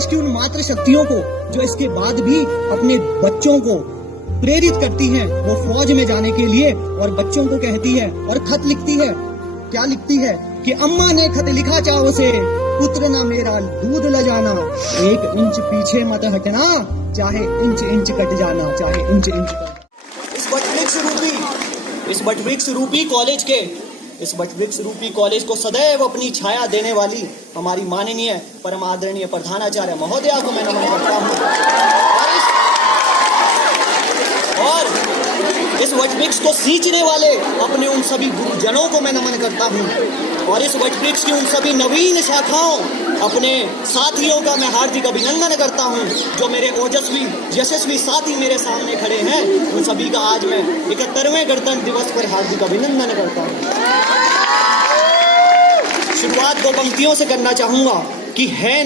देश की उन मातृ शक्तियों को जो इसके बाद भी अपने बच्चों को प्रेरित करती हैं वो फौज में जाने के लिए, और बच्चों को कहती है और खत लिखती है। क्या लिखती है कि अम्मा ने खत लिखा चाहो से, पुत्र ना मेरा दूध ल जाना, 1 इंच पीछे मत हटना, चाहे इंच इंच कट जाना, चाहे इंच इंच कट। इस वटवृक्ष रूपी कॉलेज को सदैव अपनी छाया देने वाली हमारी माननीय परम आदरणीय प्रधानाचार्य महोदया को मैं नमन करता हूँ, और इस वटवृक्ष को सींचने वाले अपने उन सभी गुरुजनों को मैं नमन करता हूँ, और इस वटवृक्ष की उन सभी नवीन शाखाओं अपने साथियों का मैं हार्दिक अभिनंदन करता हूँ। जो मेरे ओजस्वी यशस्वी साथी मेरे सामने खड़े हैं, उन सभी का आज मैं 71वें गणतंत्र दिवस पर हार्दिक अभिनंदन करता हूँ। शुरुआत 2 पंक्तियों से करना चाहूंगा कि है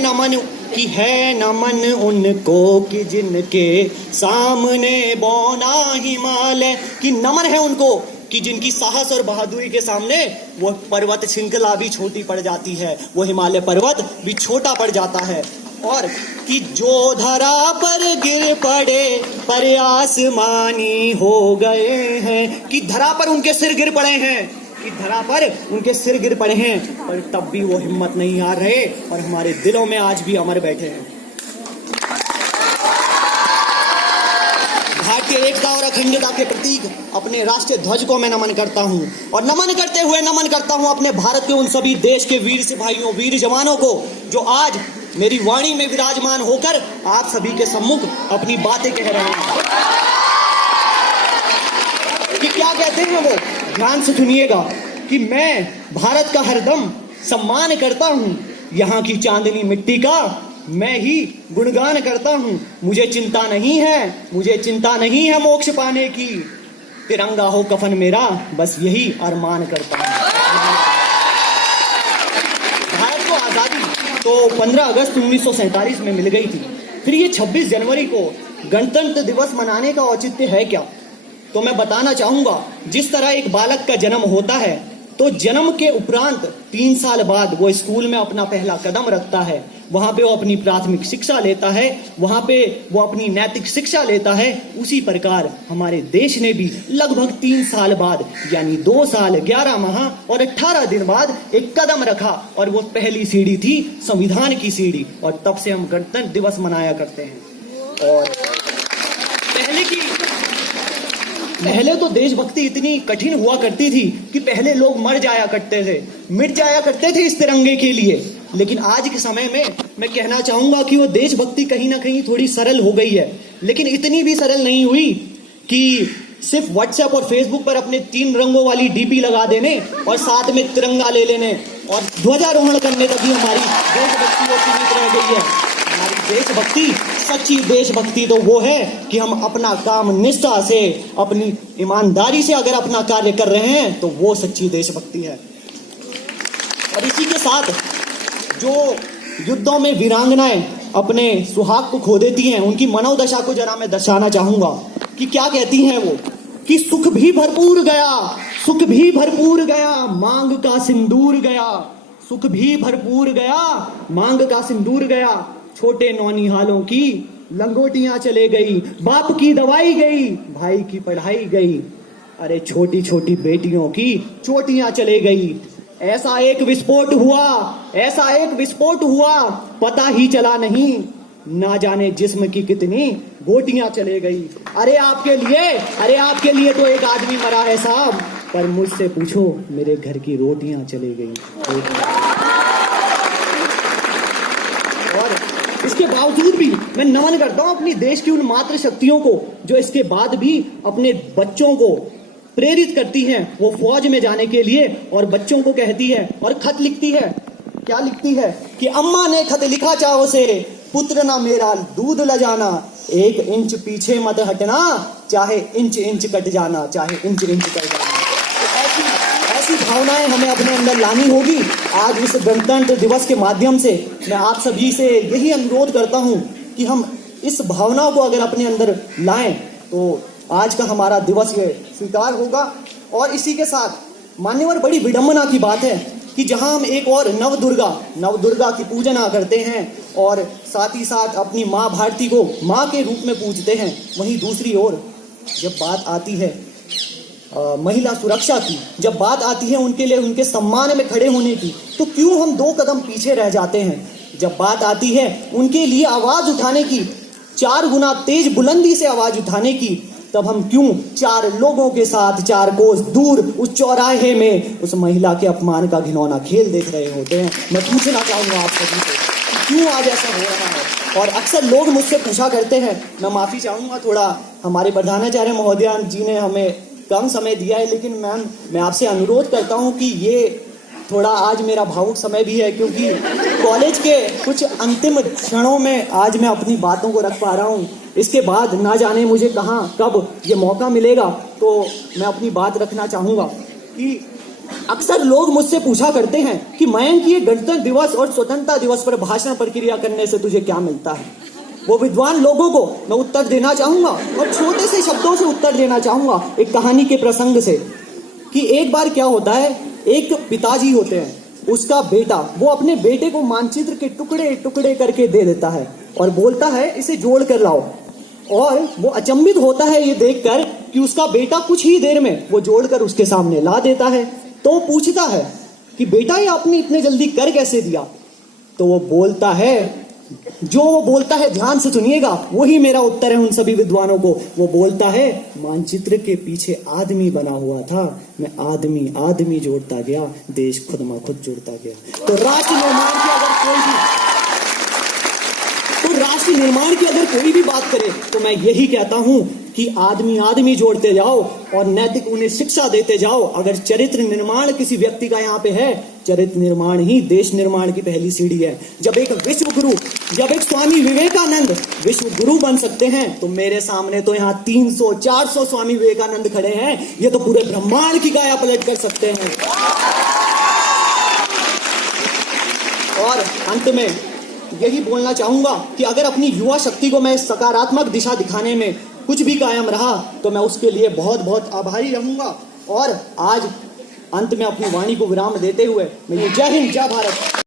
नमन उनको कि जिनके सामने बौना हिमालय, कि नमन है उनको कि जिनकी साहस और बहादुरी के सामने वो पर्वत श्रृंखला भी छोटी पड़ जाती है, वो हिमालय पर्वत भी छोटा पड़ जाता है, और कि जो धरा पर गिर पड़े पर आसमानी हो गए हैं, कि धरा पर उनके सिर गिर पड़े हैं, कि धरा पर उनके सिर गिर पड़े हैं, पर तब भी वो हिम्मत नहीं हार रहे और हमारे दिलों में आज भी अमर बैठे हैं। भारतीय एकता और अखंडता के प्रतीक अपने राष्ट्रीय ध्वज को मैं नमन करता हूं, और नमन करते हुए नमन करता हूं अपने भारत के उन सभी देश के वीर सिपाहियों, वीर जवानों को जो आज मेरी वाणी में विराजमान होकर आप सभी के सम्मुख अपनी बातें कह रहे हैं। कि क्या कहते हैं वो, ध्यान से सुनिएगा कि मैं भारत का हरदम सम्मान करता हूं, यहाँ की चांदनी मिट्टी का मैं ही गुणगान करता हूं, मुझे चिंता नहीं है मोक्ष पाने की, तिरंगा हो कफन मेरा बस यही अरमान करता हूं। भारत को आजादी तो 15 अगस्त 1947 में मिल गई थी, फिर ये 26 जनवरी को गणतंत्र दिवस मनाने का औचित्य है क्या? तो मैं बताना चाहूंगा, जिस तरह एक बालक का जन्म होता है तो जन्म के उपरांत 3 साल बाद वो स्कूल में अपना पहला कदम रखता है, वहां पे वो अपनी प्राथमिक शिक्षा लेता है, वहां पे वो अपनी नैतिक शिक्षा लेता है, उसी प्रकार हमारे देश ने भी लगभग 3 साल बाद यानी 2 साल 11 माह और 18 दिन बाद एक कदम रखा, और वो पहली सीढ़ी थी संविधान की सीढ़ी, और तब से हम गणतंत्र दिवस मनाया करते हैं। और पहले तो देशभक्ति इतनी कठिन हुआ करती थी कि पहले लोग मर जाया करते थे, मिट जाया करते थे इस तिरंगे के लिए, लेकिन आज के समय में मैं कहना चाहूंगा कि वो देशभक्ति कहीं ना कहीं थोड़ी सरल हो गई है, लेकिन इतनी भी सरल नहीं हुई कि सिर्फ व्हाट्सएप और फेसबुक पर अपने 3 रंगों वाली डीपी लगा देने और साथ में तिरंगा ले लेने और ध्वजारोहण करने तक ही हमारी देशभक्ति वो सीमित रह गई है। हमारी देशभक्ति, सच्ची देशभक्ति तो वो है कि हम अपना काम निष्ठा से, अपनी ईमानदारी से अगर अपना कार्य कर रहे हैं तो वो सच्ची देशभक्ति है। और इसी के साथ जो युद्धों में वीरांगनाएं अपने सुहाग को खो देती हैं, उनकी मनोदशा को जरा मैं दर्शाना चाहूंगा कि क्या कहती हैं वो, कि सुख भी भरपूर गया मांग का सिंदूर गया, सुख भी भरपूर गया मांग का सिंदूर गया, छोटे नौनिहालों की लंगोटियां चले गई, बाप की दवाई गई, भाई की पढ़ाई गई, अरे छोटी छोटी बेटियों की चोटियां चले गई, ऐसा एक विस्फोट हुआ पता ही चला नहीं, ना जाने जिस्म की कितनी गोटियां चले गई। अरे आपके लिए तो एक आदमी मरा है साहब, पर मुझसे पूछो मेरे घर की रोटियां चली गई। और इसके बावजूद भी मैं नमन करता हूं अपनी देश की उन मातृ शक्तियों को जो इसके बाद भी अपने बच्चों को प्रेरित करती हैं वो फौज में जाने के लिए, और बच्चों को कहती है और खत लिखती है। क्या लिखती है कि अम्मा ने खत लिखा चाहो से, पुत्र ना मेरा दूध ल जाना, 1 इंच पीछे मत हटना, चाहे इंच इंच कट जाना, चाहे इंच इंच कट जाना। ऐसी भावनाएं हमें अपने अंदर लानी होगी। आज इस गणतंत्र दिवस के माध्यम से मैं आप सभी से यही अनुरोध करता हूं कि हम इस भावना को अगर अपने अंदर लाएं तो आज का हमारा दिवस ये स्वीकार होगा। और इसी के साथ मान्यवर, बड़ी विडंबना की बात है कि जहां हम एक और नव दुर्गा की पूजना करते हैं और साथ ही साथ अपनी माँ भारती को माँ के रूप में पूजते हैं, वहीं दूसरी ओर जब बात आती है महिला सुरक्षा की, जब बात आती है उनके लिए उनके सम्मान में खड़े होने की, तो क्यों हम 2 कदम पीछे रह जाते हैं। जब बात आती है उनके लिए आवाज उठाने की, 4 गुना तेज बुलंदी से आवाज उठाने की, तब हम क्यों 4 लोगों के साथ 4 कोस दूर उस चौराहे में उस महिला के अपमान का घिनौना खेल देख रहे होते हैं। मैं पूछना चाहूंगा आप सभी से, क्यों आज ऐसा हो रहा है। और अक्सर लोग मुझसे पूछा करते हैं, मैं माफी चाहूंगा, थोड़ा हमारे प्रधानाचार्य महोदया जी ने हमें कम समय दिया है, लेकिन मैम मैं आपसे अनुरोध करता हूं कि ये थोड़ा आज मेरा भावुक समय भी है, क्योंकि कॉलेज के कुछ अंतिम क्षणों में आज मैं अपनी बातों को रख पा रहा हूँ। इसके बाद ना जाने मुझे कहाँ कब ये मौका मिलेगा, तो मैं अपनी बात रखना चाहूँगा कि अक्सर लोग मुझसे पूछा करते हैं कि मयंक, ये गणतंत्र दिवस और स्वतंत्रता दिवस पर भाषण प्रक्रिया करने से तुझे क्या मिलता है। वो विद्वान लोगों को मैं उत्तर देना चाहूँगा और छोटे से शब्दों से उत्तर देना चाहूँगा, एक कहानी के प्रसंग से, कि एक बार क्या होता है, एक पिताजी होते हैं, उसका बेटा, वो अपने बेटे को मानचित्र के टुकड़े टुकड़े करके दे देता है और बोलता है इसे जोड़ कर लाओ। और वो अचंभित होता है ये देखकर कि उसका बेटा कुछ ही देर में वो जोड़कर उसके सामने ला देता है। तो वो पूछता है कि बेटा ये आपने इतने जल्दी कर कैसे दिया। तो वो बोलता है, जो वो बोलता है ध्यान से सुनिएगा, वही मेरा उत्तर है उन सभी विद्वानों को। वो बोलता है, मानचित्र के पीछे आदमी बना हुआ था, मैं आदमी आदमी जोड़ता गया, देश खुद में खुद जुड़ता गया। तो राष्ट्र निर्माण की अगर कोई भी बात करे तो मैं यही कहता हूं कि आदमी आदमी जोड़ते जाओ और नैतिक उन्हें शिक्षा देते जाओ। अगर चरित्र निर्माण किसी व्यक्ति का यहाँ पे है, चरित्र निर्माण ही देश निर्माण की पहली सीढ़ी है। जब एक स्वामी विवेकानंद विश्व गुरु बन सकते हैं, तो मेरे सामने तो यहाँ 300-400 स्वामी विवेकानंद खड़े हैं, ये तो पूरे ब्रह्मांड की काया पलट कर सकते हैं। और अंत में यही बोलना चाहूंगा कि अगर अपनी युवा शक्ति को मैं सकारात्मक दिशा दिखाने में कुछ भी कायम रहा तो मैं उसके लिए बहुत बहुत आभारी रहूंगा। और आज अंत में अपनी वाणी को विराम देते हुए मैं ये जय हिंद जय भारत